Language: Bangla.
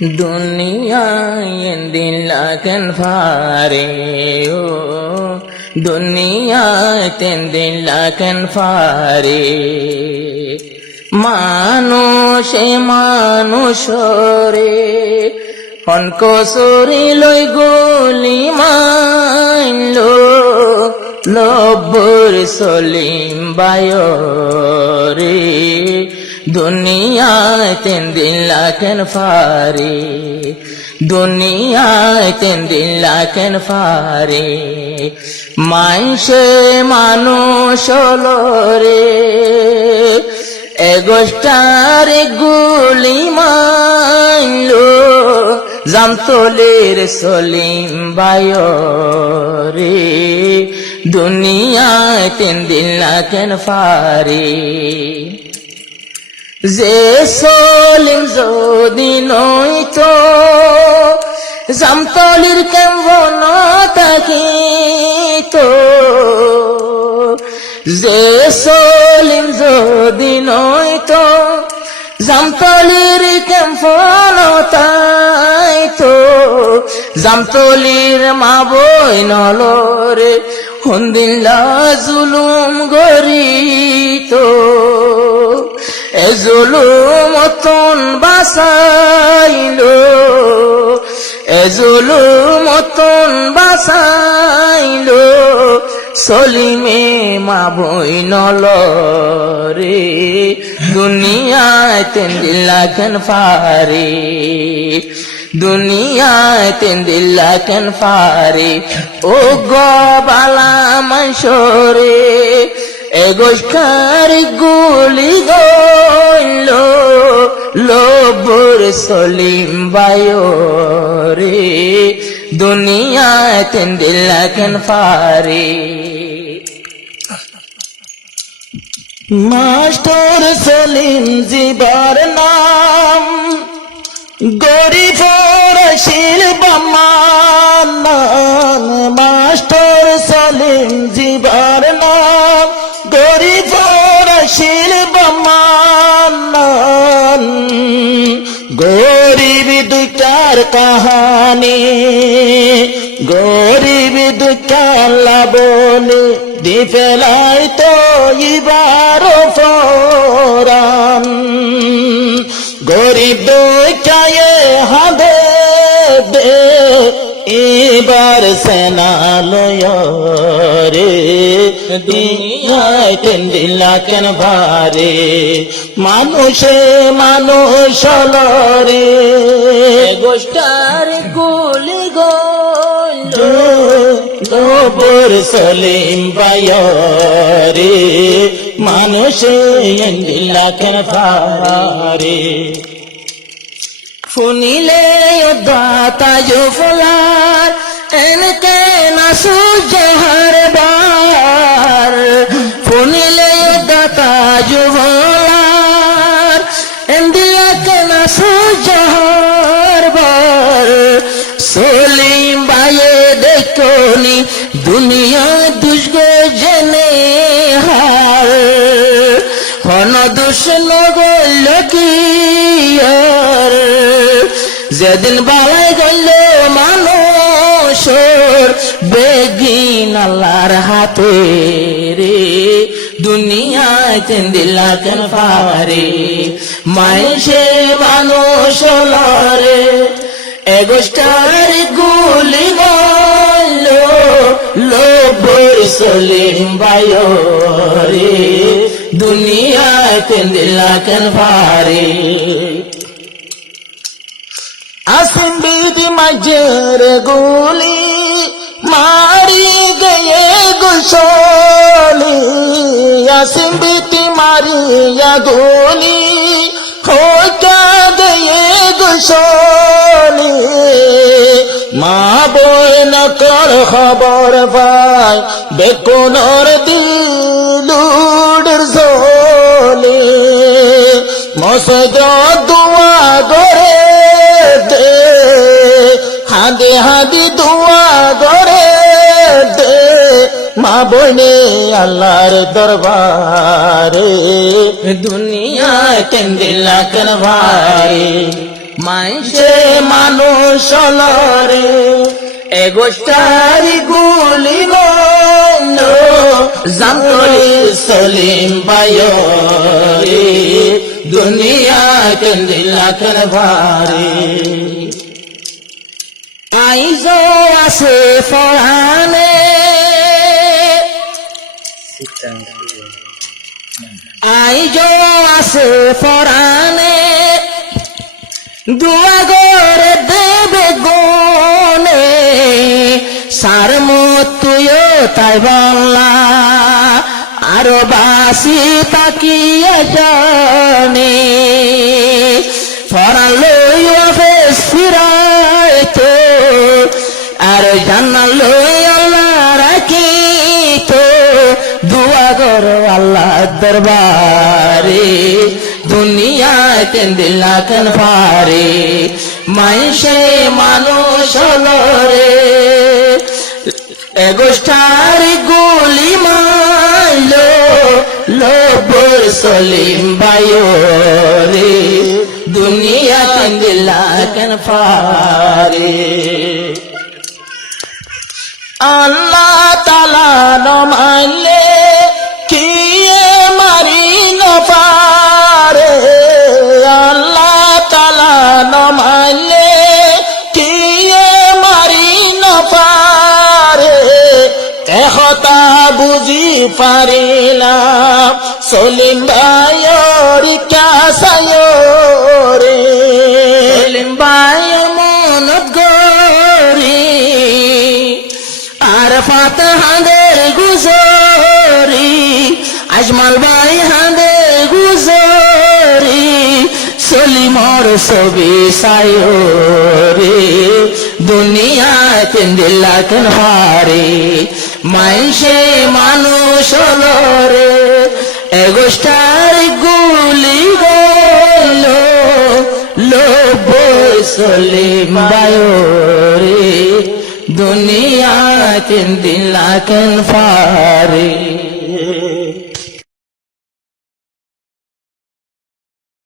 দুনিয়ায় দিলাকেন ফারে ও দুনিয়াতে দিলাকেন ফারে মানুষে মানুষরে অনকসরি লই গলি মাইলো লব্বর সলিম বায়রে দুনিয়াতে দিলাকেন ফারে দুনিয়াতে দিলাকেন ফারে মাইসে মানুষ লরে এগোষ্টার গুলি মাইলো জামতলের সলিম বায়রে দুনিয়াতে দিলাকেন ফারে যে সলিম যদি নইতো জামতলির কেমন থাকিতো যে সলিম যদি নইতো জামতলির কেমন তাইতো জামতলির মা বই নলরে হুন্দিল্লা জুলুম গরিতো এ জুলুম অতন বাসাইলো এ জুলুম অতন বাসাইলো সলিমে মা বই নলরে দুনিয়াতে দিলাকেন ফারে দুনিয়াতে দিলাকেন ফারে ও গবালা মাইশরে এগোষ্কার গুলি গইলো লব্বর সলিম বায়রে দুনিয়াতে দিলাকেন ফারে মাস্টার সলিম জিবার নাম গরিব রশিল বামান মাস্টার সলিম জিবার নাম গরিব রশিল বামান গরিব দুঃখার কাহানি গরিব দুঃখার লাবনি দি ফেলাই তো ইবার ফরান গরিব দুঃখায়ে হাদে দে এবার সেনালয় রে দুনিয়াতে দিলাকেন ভারে মানুষে মানুষ লরে গোষ্ঠার গুলি গইলো লব্বর সলিম বায়রে মানুষে দিলাকেন ভারে শুনিলে দাতা জফলার এনকে নাসু জহর বার শুনিলে দাতা জফলার এন্দিলাকে নাসু জহর বার সলিম বায়ে দেখনি দুনিয়া দুষ্গো জেনে হার হন দুষ নগল কি যেদিন বালাই গেল মানুষের বেগিন আল্লাহর হাতে রে দুনিয়াতে দিলাকেন ফারে মাইসে মানুষ লরে এগোষ্টার গুলি গেল লব্বর সলিম বায়রে দুনিয়াতে দিলাকেন ফারে আসিম বিধি মাঝের গুলি মারি গয়ে গুসলি আসিম বিধি মারিয়া গুলি খোকা গয়ে গুসলি মা বই নকর খবর পাই বেকুনর দিলুড় ঝোলি মসদ দুয়া গরে হাঁদি হাঁদি দুয়া গরে দে মা বনে আল্লাহর দরবারে দুনিয়াতে দিলাকেন ভারে মাইসে মানুষ লরে এগোষ্টারি গুলি গল জামতলি সলিম বায়রে দুনিয়া কেন্দিলা কেন ভারে আইজো আছে ফরানে আইজো আছে ফরানে দুয়া গরে দেবে গনে সার মতুয় তাই বাংলা আরো বাসি তাকিয়ে জানে ফরান লইয়া বেশ ফিরাইতো আর জানা লই আল্লাহ রাখিতো দুয়া গরো আল্লাহ দরবারে দুনিয়া কেন্দিলা কেন পারে মাইসে মানুষ লরে এগোষ্টার গুলি মাইলো লোবর সলিম বায়রে দুনিয়া কেন্দিলা কেন পারে আল্লাহ তালা নমাইলে কি মারি নপারে আল্লাহ তালা নমাইলে কি মারি নপারে কথা বুঝি পারিলাম সলিম ভাইয়ের কাসায়রে সলিম ভাইয়ের মনত গরি আর ফাত হাঁদের গুজরি আজমাল ভাই হাঁদের গুজরি সলিমর ছবি সায়রে দুনিয়া কেন্দিলা কেন হারে মাইসে মানুষ লরে এগোষ্টার গুলি গল লোভ সলিম বায়রে দুনিয়া কেন্দিলা কেন পারে